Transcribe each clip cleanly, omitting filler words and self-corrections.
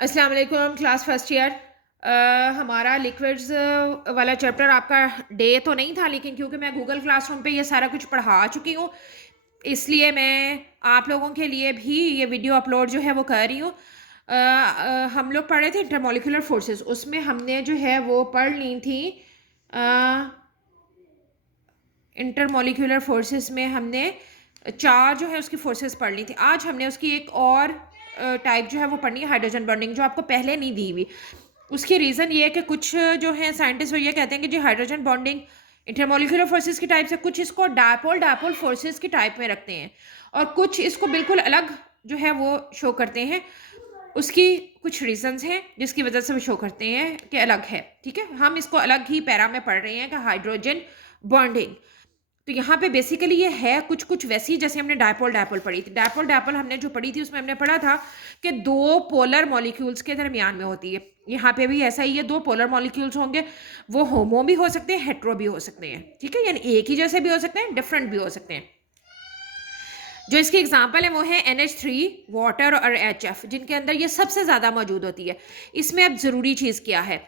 अस्सलाम वालेकुम class first year. हमारा लिक्विड्स वाला चैप्टर आपका डे तो नहीं था, लेकिन क्योंकि मैं गूगल क्लासरूम पे ये सारा कुछ पढ़ा चुकी हूँ, इसलिए मैं आप लोगों के लिए भी ये वीडियो अपलोड जो है वो कर रही हूँ। हम लोग पढ़ रहे थे इंटरमोलिकुलर फोर्सेस, उसमें हमने जो है वो पढ़ ली थी। इंटरमोलिकुलर फोर्सेस में हमने चार जो है उसकी फोर्सेस पढ़ ली थी। आज हमने उसकी एक और टाइप जो है वो पढ़नी है, हाइड्रोजन बॉन्डिंग, जो आपको पहले नहीं दी हुई। उसकी रीज़न ये है कि कुछ जो है साइंटिस्ट वो ये कहते हैं कि जो हाइड्रोजन बॉन्डिंग इंटरमोलिकुलर फोर्सेस की टाइप से, कुछ इसको डायपोल डायपोल फोर्सेस की टाइप में रखते हैं और कुछ इसको बिल्कुल अलग जो है वो शो करते हैं। उसकी कुछ रीजंस हैं जिसकी वजह से वो शो करते हैं कि अलग है। ठीक है, हम इसको अलग ही पैरा में पढ़ रहे हैं कि हाइड्रोजन बॉन्डिंग। तो यहाँ पे बेसिकली ये है कुछ कुछ वैसी जैसे हमने डायपोल डायपोल पढ़ी थी। डायपोल डायपोल हमने जो पढ़ी थी उसमें हमने पढ़ा था कि दो पोलर मॉलिक्यूल्स के दरमियान में होती है। यहाँ पे भी ऐसा ही है, दो पोलर मॉलिक्यूल्स होंगे, वो होमो भी हो सकते हैं, हेट्रो भी हो सकते हैं। ठीक है, यानी एक ही जैसे भी हो सकते हैं, डिफरेंट भी हो सकते हैं। जो इसकी एग्जांपल है वो है NH3, वाटर और HF, जिनके अंदर ये सबसे ज़्यादा मौजूद होती है। इसमें अब ज़रूरी चीज़ क्या है,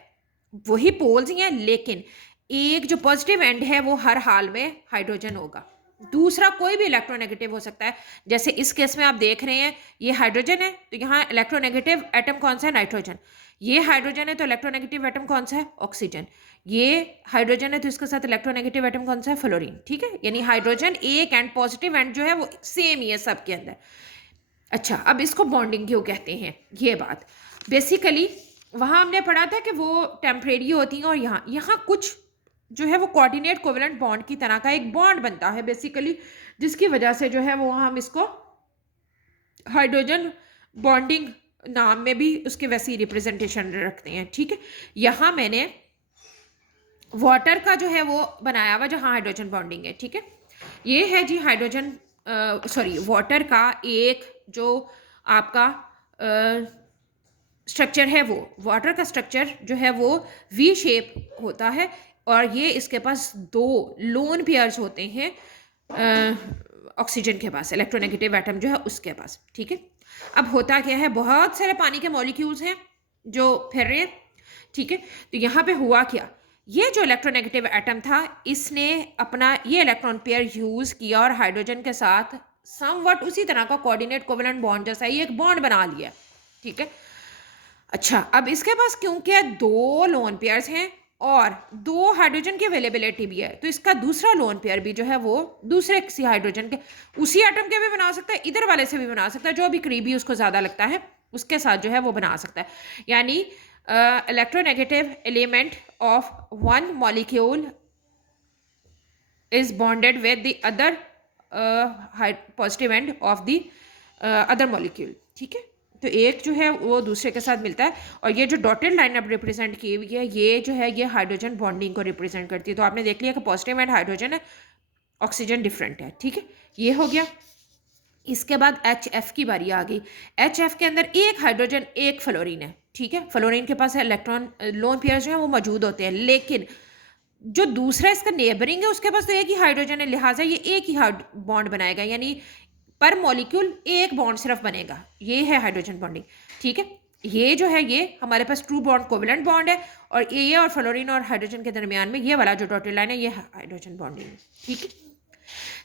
वही पोल्स ही हैं, लेकिन एक जो पॉजिटिव एंड है वो हर हाल में हाइड्रोजन होगा, दूसरा कोई भी इलेक्ट्रोनेगेटिव हो सकता है। जैसे इस केस में आप देख रहे हैं ये हाइड्रोजन है, तो यहाँ इलेक्ट्रोनेगेटिव एटम कौन सा है, नाइट्रोजन। ये हाइड्रोजन है तो इलेक्ट्रोनेगेटिव एटम कौन सा है, ऑक्सीजन। ये हाइड्रोजन है तो इसके साथ इलेक्ट्रोनेगेटिव एटम कौन सा है, फ्लोरीन। ठीक है, यानी हाइड्रोजन एक एंड पॉजिटिव एंड जो है वो सेम ही है सबके अंदर। अच्छा, अब इसको बॉन्डिंग क्यों कहते हैं, ये बात बेसिकली वहां हमने पढ़ा था कि वो टेम्परेरी होती हैं और यहाँ यहाँ कुछ जो है वो कोऑर्डिनेट कोवेलेंट बॉन्ड की तरह का एक बॉन्ड बनता है बेसिकली, जिसकी वजह से जो है वो हम इसको हाइड्रोजन बॉन्डिंग नाम में भी उसके वैसी रिप्रेजेंटेशन रखते हैं। ठीक है, यहाँ मैंने वाटर का जो है वो बनाया हुआ जहाँ हाइड्रोजन बॉन्डिंग है। ठीक है, ये है जी हाइड्रोजन सॉरी वाटर का एक जो आपका स्ट्रक्चर है, वो वाटर का स्ट्रक्चर जो है वो वी शेप होता है और ये इसके पास दो लोन पेयर्स होते हैं ऑक्सीजन के पास, इलेक्ट्रोनेगेटिव एटम जो है उसके पास। ठीक है, अब होता क्या है, बहुत सारे पानी के मॉलिक्यूल्स हैं जो फिर रहे हैं। ठीक है, तो यहाँ पे हुआ क्या, ये जो इलेक्ट्रोनेगेटिव एटम था इसने अपना ये इलेक्ट्रॉन पेयर यूज किया और हाइड्रोजन के साथ समवट उसी तरह का कोऑर्डिनेट कोवेलेंट बॉन्ड जैसा ही एक बॉन्ड बना लिया। ठीक है, अच्छा अब इसके पास क्योंकि दो लोन पेयर्स हैं और दो हाइड्रोजन की अवेलेबिलिटी भी है, तो इसका दूसरा लोन पेयर भी जो है वो दूसरे किसी हाइड्रोजन के उसी एटम के भी बना सकता है, इधर वाले से भी बना सकता है, जो भी करीबी उसको ज़्यादा लगता है उसके साथ जो है वो बना सकता है। यानी electronegative element of one molecule is bonded with the other positive end of the other molecule. ठीक है, तो एक जो है वो दूसरे के साथ मिलता है और ये जो डॉटेड लाइन अब रिप्रेजेंट की हुई है ये जो है ये हाइड्रोजन बॉन्डिंग को रिप्रेजेंट करती है। तो आपने देख लिया कि पॉजिटिव एंड हाइड्रोजन है, ऑक्सीजन डिफरेंट है। ठीक है, ये हो गया। इसके बाद HF की बारी आ गई। HF के अंदर एक हाइड्रोजन एक फ्लोरीन है। ठीक है, फ्लोरीन के पास इलेक्ट्रॉन लोन पेयर जो है वो मौजूद होते हैं, लेकिन जो दूसरा इसका नेबरिंग है उसके पास तो एक ही हाइड्रोजन है, लिहाजा ये एक ही बॉन्ड बनाएगा, यानी पर मॉलिक्यूल एक बॉन्ड सिर्फ बनेगा। ये है हाइड्रोजन बॉन्डिंग। ठीक है, ये जो है ये हमारे पास ट्रू बॉन्ड कोवेलेंट बॉन्ड है और ये और फ्लोरीन और हाइड्रोजन के दरमियान में ये वाला जो डॉटेड लाइन है ये हाइड्रोजन बॉन्डिंग है। ठीक है,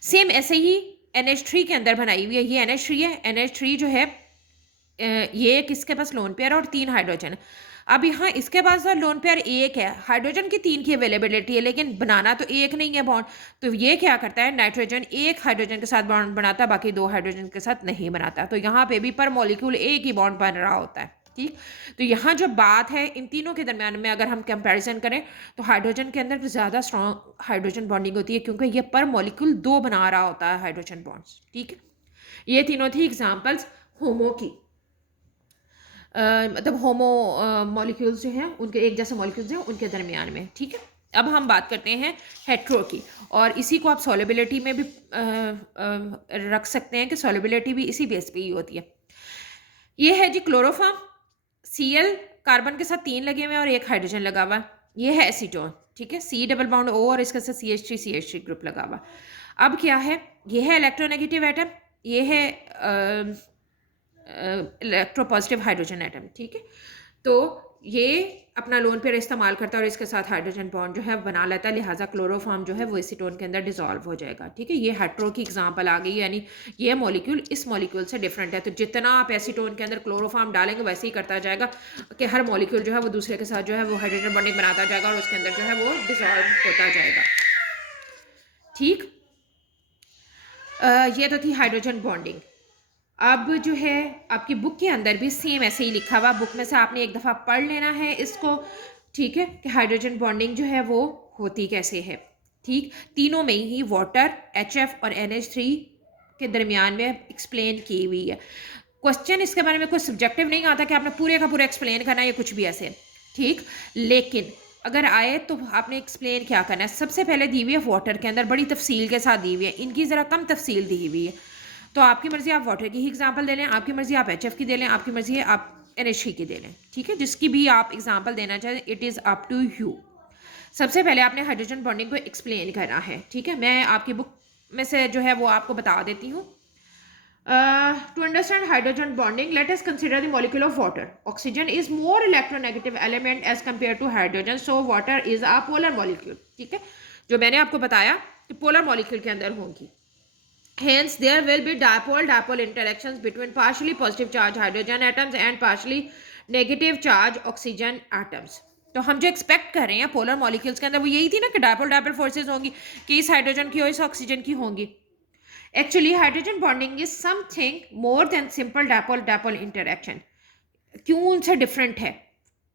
सेम ऐसे ही NH3 के अंदर बनाई हुई है, ये NH3 है। NH3 जो है ये किसके पास लोन पेयर और तीन हाइड्रोजन। अब यहाँ इसके पास लोन पेयर एक है, हाइड्रोजन की तीन की अवेलेबिलिटी है, लेकिन बनाना तो एक नहीं है बॉन्ड। तो ये क्या करता है, नाइट्रोजन एक हाइड्रोजन के साथ बॉन्ड बनाता है, बाकी दो हाइड्रोजन के साथ नहीं बनाता। तो यहाँ पे भी पर मॉलिक्यूल एक ही बॉन्ड बन रहा होता है। ठीक, तो यहाँ जो बात है इन तीनों के दरमियान में अगर हम कंपैरिजन करें तो हाइड्रोजन के अंदर ज़्यादा स्ट्रॉन्ग हाइड्रोजन बॉन्डिंग होती है, क्योंकि ये पर मॉलिक्यूल दो बना रहा होता है हाइड्रोजन बॉन्ड्स। ठीक है, ये तीनों थी एग्जाम्पल्स होमो की। मतलब होमो मॉलिक्यूल्स जो हैं उनके एक जैसे मॉलिक्यूल्स हैं उनके दरमियान में। ठीक है, अब हम बात करते हैं हेट्रो की, और इसी को आप सॉल्युबिलिटी में भी रख सकते हैं कि सॉल्युबिलिटी भी इसी बेस पे ही होती है। ये है जी क्लोरोफॉर्म, Cl कार्बन के साथ तीन लगे हुए हैं और एक हाइड्रोजन लगा हुआ। ये है एसीटोन। ठीक है, C डबल बॉन्ड O और इसके साथ CH3 ग्रुप लगा हुआ। अब क्या है, ये है इलेक्ट्रोनेगेटिव एटम, ये है इलेक्ट्रोपॉजिटिव हाइड्रोजन एटम, ठीक है। तो ये अपना लोन पेयर इस्तेमाल करता है और इसके साथ हाइड्रोजन बॉन्ड जो है बना लेता है, लिहाजा क्लोरोफॉर्म जो है वो एसीटोन के अंदर डिसॉल्व हो जाएगा, ठीक है। ये हेट्रो की एग्जांपल आ गई, यानी ये मॉलिक्यूल इस मॉलिक्यूल से डिफरेंट है। तो जितना आप एसीटोन के अंदर क्लोरोफॉर्म डालेंगे वैसे ही करता जाएगा कि हर मॉलिक्यूल जो है वो दूसरे के साथ जो है वो हाइड्रोजन बॉन्डिंग बनाता जाएगा और उसके अंदर जो है वो डिसॉल्व होता जाएगा, ठीक। ये तो थी हाइड्रोजन बॉन्डिंग। अब जो है आपकी बुक के अंदर भी सेम ऐसे ही लिखा हुआ, बुक में से आपने एक दफ़ा पढ़ लेना है इसको, ठीक है, कि हाइड्रोजन बॉन्डिंग जो है वो होती कैसे है, ठीक। तीनों में ही वाटर, HF और NH3 के दरमियान में एक्सप्लेन की हुई है। क्वेश्चन इसके बारे में कोई सब्जेक्टिव नहीं आता कि आपने पूरे का पूरा एक्सप्लेन करना है या कुछ भी ऐसे, ठीक। लेकिन अगर आए तो आपने एक्सप्लेन क्या करना है। सबसे पहले दी हुई है वाटर के अंदर बड़ी तफसील के साथ दी हुई है, इनकी ज़रा कम तफसील दी हुई है। तो आपकी मर्ज़ी आप वाटर की ही एग्जांपल दे लें, आपकी मर्ज़ी आप HF की दे लें, आपकी मर्ज़ी है आप NH3 की दे लें, ठीक है। जिसकी भी आप एग्जांपल देना चाहें, it is up to you. सबसे पहले आपने हाइड्रोजन बॉन्डिंग को एक्सप्लेन करना है, ठीक है। मैं आपकी बुक में से जो है वो आपको बता देती हूँ। To understand hydrogen bonding, let us consider the molecule of water. Oxygen is more electronegative element as compared to hydrogen, so water is a polar molecule, ठीक है। जो मैंने आपको बताया कि पोलर मॉलिक्यूल के अंदर होंगी। Hence, there will be dipole-dipole interactions between partially positive charge hydrogen atoms and partially negative charge oxygen atoms. तो हम जो एक्सपेक्ट कर रहे हैं पोलर मॉलिक्यूल्स के अंदर वो यही थी ना कि डायपोल डायपोल फोर्सेज होंगी, कि इस हाइड्रोजन की और इस ऑक्सीजन की होंगी। Actually hydrogen bonding is something more than simple dipole dipole interaction. क्यों उनसे डिफरेंट है?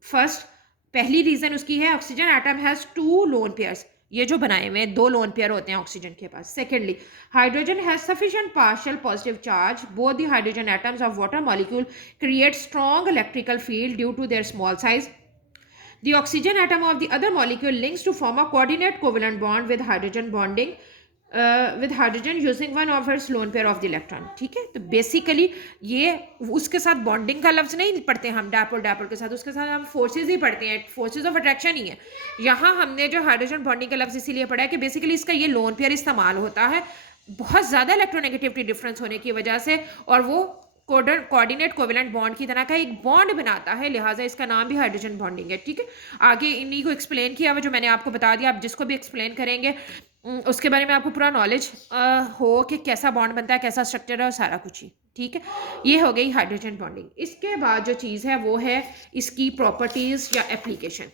फर्स्ट, पहली रीजन उसकी है oxygen atom has 2 lone pairs, ये जो बनाए हुए हैं 2 लोन पेयर होते हैं ऑक्सीजन के पास। Secondly, hydrogen has sufficient partial positive charge, both the hydrogen atoms of water molecule create strong electrical field due to their small size. The oxygen atom of the other molecule links to form a coordinate covalent bond with hydrogen bonding with hydrogen using one of its lone pair of the electron, ठीक है। तो basically ये उसके साथ bonding का लफ्ज नहीं पढ़ते हम डायपोल डायपोल के साथ, उसके साथ हम फोर्सेज ही पढ़ते हैं, फोर्सेज ऑफ अट्रैक्शन ही है। यहाँ हमने जो हाइड्रोजन बॉन्डिंग का लफ्ज इसीलिए पढ़ा है कि बेसिकली इसका ये लोन पेयर इस्तेमाल होता है बहुत ज़्यादा इलेक्ट्रोनेगेटिविटी डिफरेंस होने की वजह से, और वो कोऑर्डिनेट कोवेलेंट बॉन्ड की तरह का एक बॉन्ड बनाता है, लिहाजा इसका नाम भी हाइड्रोजन बॉन्डिंग है, ठीक है। आगे इन्हीं को एक्सप्लेन किया हुआ जो मैंने आपको बता दिया। आप जिसको भी एक्सप्लेन करेंगे उसके बारे में आपको पूरा नॉलेज हो कि कैसा बॉन्ड बनता है, कैसा स्ट्रक्चर है और सारा कुछ ही, ठीक है। ये हो गई हाइड्रोजन बॉन्डिंग। इसके बाद जो चीज़ है वो है इसकी प्रॉपर्टीज़ या एप्लीकेशन,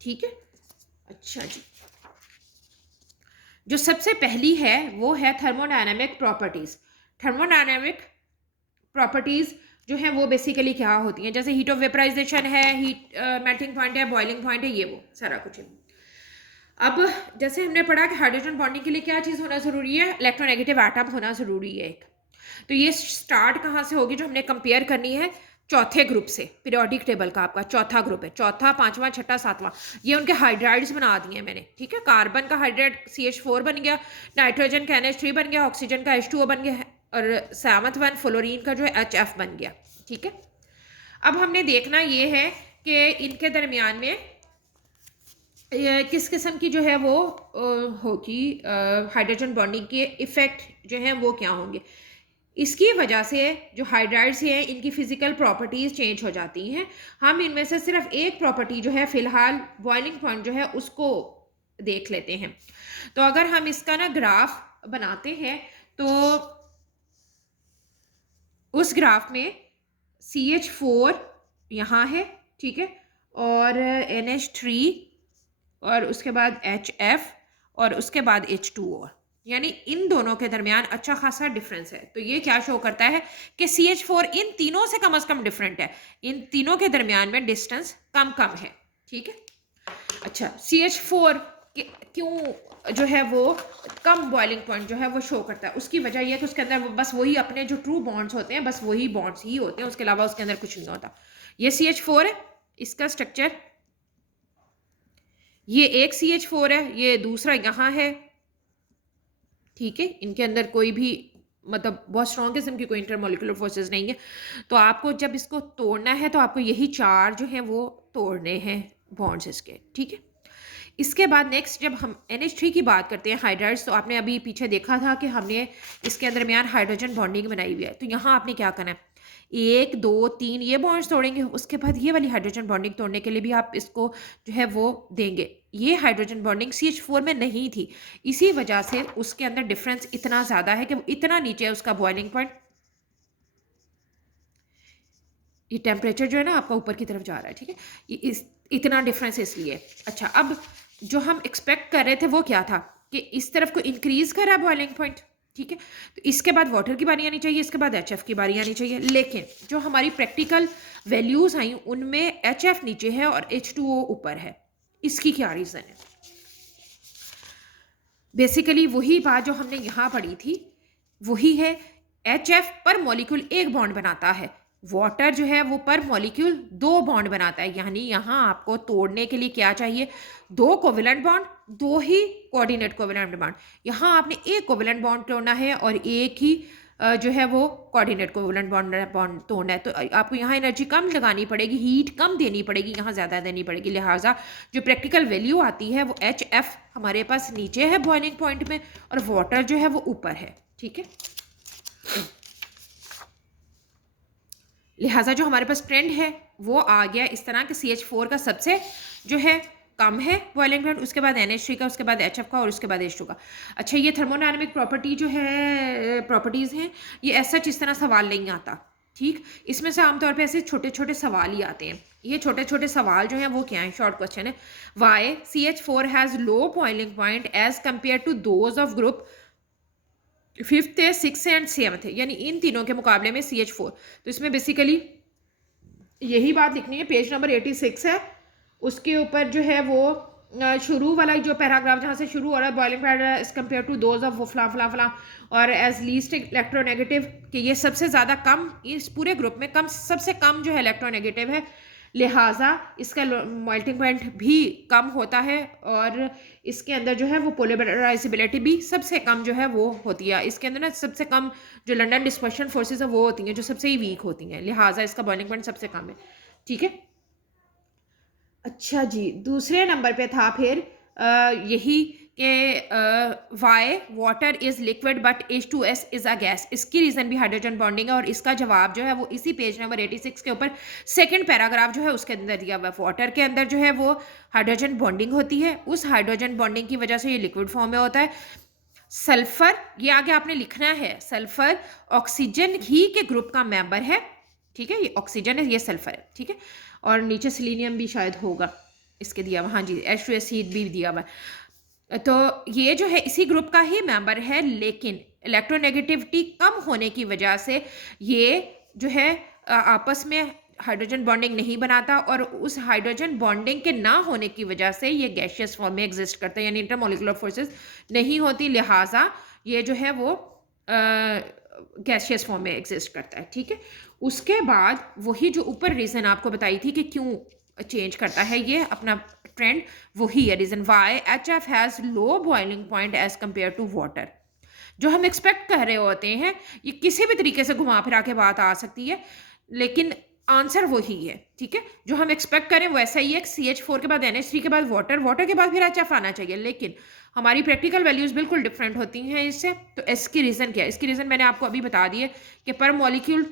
ठीक है। अच्छा जी, जो सबसे पहली है वो है थर्मोडायनेमिक प्रॉपर्टीज़। थर्मोडायनेमिक प्रॉपर्टीज़ जो है वो बेसिकली क्या होती हैं, जैसे हीट ऑफ वेपराइजेशन है, हीट मेल्टिंग पॉइंट है, बॉइलिंग पॉइंट है, ये वो सारा कुछ है। अब जैसे हमने पढ़ा कि हाइड्रोजन बॉन्डिंग के लिए क्या चीज़ होना ज़रूरी है, इलेक्ट्रोनेगेटिव एटम होना ज़रूरी है एक। तो ये स्टार्ट कहाँ से होगी, जो हमने कंपेयर करनी है चौथे ग्रुप से। पीरियोडिक टेबल का आपका चौथा ग्रुप है, चौथा, पांचवा, छठा, सातवां, ये उनके हाइड्राइड्स बना दिए मैंने, ठीक है। कार्बन का हाइड्राइड CH4 बन गया, नाइट्रोजन का NH3 बन गया, ऑक्सीजन का H2O बन गया, और सेवंथ वन फ्लोरीन का जो है HF बन गया, ठीक है। अब हमने देखना ये है कि इनके दरमियान में किस किस्म की जो है वो होगी हाइड्रोजन बॉन्डिंग के इफ़ेक्ट जो हैं वो क्या होंगे। इसकी वजह से जो हाइड्राइड्स हैं इनकी फिजिकल प्रॉपर्टीज़ चेंज हो जाती हैं। हम इनमें से सिर्फ एक प्रॉपर्टी जो है फ़िलहाल बॉइलिंग पॉइंट जो है उसको देख लेते हैं। तो अगर हम इसका ना ग्राफ बनाते हैं तो उस ग्राफ में CH4 यहाँ है, ठीक है, और NH3 और उसके बाद HF और उसके बाद H2O, यानी इन दोनों के दरमियान अच्छा खासा डिफरेंस है। तो ये क्या शो करता है कि CH4 इन तीनों से कम कम डिफरेंट है, इन तीनों के दरमियान में डिस्टेंस कम कम है, ठीक है। अच्छा, CH4 क्यों जो है वो कम बॉइलिंग पॉइंट जो है वो शो करता है, उसकी वजह यह है कि उसके अंदर बस वही अपने जो ट्रू बॉन्ड्स होते हैं बस वही बॉन्ड्स ही होते हैं, उसके अलावा उसके अंदर कुछ नहीं होता। ये CH4 है, इसका स्ट्रक्चर, ये एक CH4 है, ये दूसरा यहाँ है, ठीक है। इनके अंदर कोई भी मतलब बहुत स्ट्रॉन्ग किस्म की कोई इंटरमोलिकुलर फोर्सेस नहीं है। तो आपको जब इसको तोड़ना है तो आपको यही चार जो हैं वो तोड़ने हैं बॉन्ड्स इसके, ठीक है। इसके बाद नेक्स्ट जब हम NH3 की बात करते हैं हाइड्राइड्स, तो आपने अभी पीछे देखा था कि हमने इसके दरमियान हाइड्रोजन बॉन्डिंग बनाई हुई है। तो यहाँ आपने क्या करना है, 1 2 3 ये बॉन्ड्स तोड़ेंगे, उसके बाद ये वाली हाइड्रोजन बॉन्डिंग तोड़ने के लिए भी आप इसको जो है वो देंगे। ये हाइड्रोजन बॉन्डिंग CH4 में नहीं थी, इसी वजह से उसके अंदर डिफरेंस इतना ज़्यादा है कि वो इतना नीचे है उसका बॉइलिंग पॉइंट। ये टेम्परेचर जो है ना आपका ऊपर की तरफ जा रहा है, ठीक है, ये इस इतना डिफरेंस इसलिए। अच्छा, अब जो हम एक्सपेक्ट कर रहे थे वो क्या था कि इस तरफ को इंक्रीज कर रहा है बॉइलिंग पॉइंट, ठीक है, तो इसके बाद वाटर की बारी आनी चाहिए, इसके बाद HF की बारी आनी चाहिए। लेकिन जो हमारी प्रैक्टिकल वैल्यूज आई उनमें HF नीचे है और H2O ऊपर है। इसकी क्या रीज़न है? बेसिकली वही बात जो हमने यहाँ पढ़ी थी वही है। HF पर मॉलिक्यूल एक बॉन्ड बनाता है, वाटर जो है वो पर मॉलिक्यूल 2 बॉन्ड बनाता है। यानी यहाँ आपको तोड़ने के लिए क्या चाहिए, 2 कोवेलेंट बॉन्ड, 2 ही कोऑर्डिनेट कोवेलेंट बॉन्ड। यहाँ आपने एक कोवेलेंट बॉन्ड तोड़ना है और एक ही जो है वो कोऑर्डिनेट कोवेलेंट बॉन्ड तोड़ना है। तो आपको यहाँ एनर्जी कम लगानी पड़ेगी, हीट कम देनी पड़ेगी, यहाँ ज़्यादा देनी पड़ेगी। लिहाजा जो प्रैक्टिकल वैल्यू आती है वो HF हमारे पास नीचे है बॉइलिंग पॉइंट में और वाटर जो है वो ऊपर है, ठीक है। लिहाजा जो हमारे पास ट्रेंड है वो आ गया इस तरह कि CH4 का सबसे जो है कम है बॉइलिंग पॉइंट, उसके बाद NH3 का, उसके बाद HF का और उसके बाद H2 का। अच्छा, ये थर्मोडायनेमिक प्रॉपर्टी जो है प्रॉपर्टीज़ हैं, ये ऐसा इस तरह सवाल नहीं आता, ठीक। इसमें से आमतौर पे ऐसे छोटे छोटे सवाल ही आते हैं। ये छोटे छोटे सवाल जो हैं वो क्या है, शॉर्ट क्वेश्चन है। Why CH4 has low boiling point as compare to those of group 5th है, 6th एंड 7th है, यानी इन तीनों के मुकाबले में CH4। तो इसमें बेसिकली यही बात लिखनी है। पेज नंबर 86 है, उसके ऊपर जो है वो शुरू वाला जो पैराग्राफ जहाँ से शुरू हो रहा है, boiling point as compare to those of वो फला फला फला और एज लीस्ट इलेक्ट्रोनेगेटिव, कि ये सबसे ज़्यादा कम, इस पूरे ग्रुप में कम, सबसे कम जो है इलेक्ट्रोनेगेटिव है, लिहाजा इसका मेल्टिंग पॉइंट भी कम होता है और इसके अंदर जो है वो पोलराइजेबिलिटी भी सबसे कम जो है वो होती है। इसके अंदर ना सबसे कम जो लंदन डिस्पर्शन फोर्सेस है वो होती हैं जो सबसे ही वीक होती हैं, लिहाजा इसका बॉइलिंग पॉइंट सबसे कम है, ठीक है। अच्छा जी, दूसरे नंबर पे था फिर यही कि Y water is liquid but H2S is a gas. इसकी रीज़न भी हाइड्रोजन बॉन्डिंग है और इसका जवाब जो है वो इसी पेज नंबर 86 के ऊपर सेकंड पैराग्राफ जो है उसके अंदर दिया हुआ है। वाटर के अंदर जो है वो हाइड्रोजन बॉन्डिंग होती है, उस हाइड्रोजन बॉन्डिंग की वजह से ये लिक्विड फॉर्म में होता है। सल्फर, ये आगे आपने लिखना है, सल्फर ऑक्सीजन ही के ग्रुप का मेंबर है, ठीक है, ये ऑक्सीजन है, ये सल्फर है, ठीक है। और नीचे सिलीनियम भी शायद होगा इसके दिया हुआ, हाँ जी, H2S भी दिया हुआ है। तो ये जो है इसी ग्रुप का ही मेंबर है, लेकिन इलेक्ट्रोनेगेटिविटी कम होने की वजह से ये जो है आपस में हाइड्रोजन बॉन्डिंग नहीं बनाता और उस हाइड्रोजन बॉन्डिंग के ना होने की वजह से ये गैशियस फॉर्म में एग्जिस्ट करता है, यानी इंटरमोलिकुलर फोर्सेस नहीं होती, लिहाजा ये जो है वो गैशियस फॉर्म में एग्जिस्ट करता है, ठीक है। उसके बाद वही जो ऊपर रीज़न आपको बताई थी कि क्यों चेंज करता है ये अपना ट्रेंड, वही है reason why HF has low boiling point as compare to water. जो हम एक्सपेक्ट कर रहे होते हैं, ये किसी भी तरीके से घुमा फिरा के बात आ सकती है, लेकिन आंसर वही है, ठीक है। जो हम एक्सपेक्ट करें वैसा ही है, CH4 के बाद NH3 के बाद वाटर, वाटर के बाद फिर HF आना चाहिए, लेकिन हमारी प्रैक्टिकल वैल्यूज़ बिल्कुल डिफरेंट होती हैं इससे। तो इसकी रीज़न क्या है? इसकी रीज़न मैंने आपको अभी बता दी है कि पर मॉलिक्यूल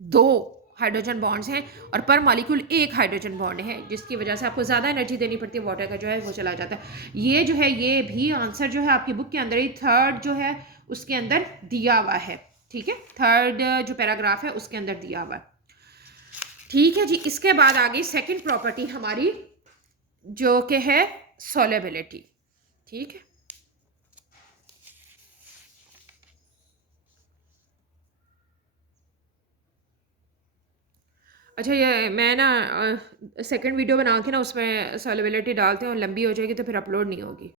2 हाइड्रोजन बॉन्ड्स हैं और पर मॉलिक्यूल 1 हाइड्रोजन बॉन्ड है, जिसकी वजह से आपको ज़्यादा एनर्जी देनी पड़ती है, वाटर का जो है वो चला जाता है। ये जो है ये भी आंसर जो है आपकी बुक के अंदर ही थर्ड जो है उसके अंदर दिया हुआ है, ठीक है, थर्ड जो पैराग्राफ है उसके अंदर दिया हुआ है, ठीक है जी। इसके बाद आ गई सेकेंड प्रॉपर्टी हमारी जो कि है सॉलेबिलिटी, ठीक है। अच्छा, ये मैं ना सेकंड वीडियो बना के ना उसमें सॉल्युबिलिटी डालते हैं और लंबी हो जाएगी तो फिर अपलोड नहीं होगी।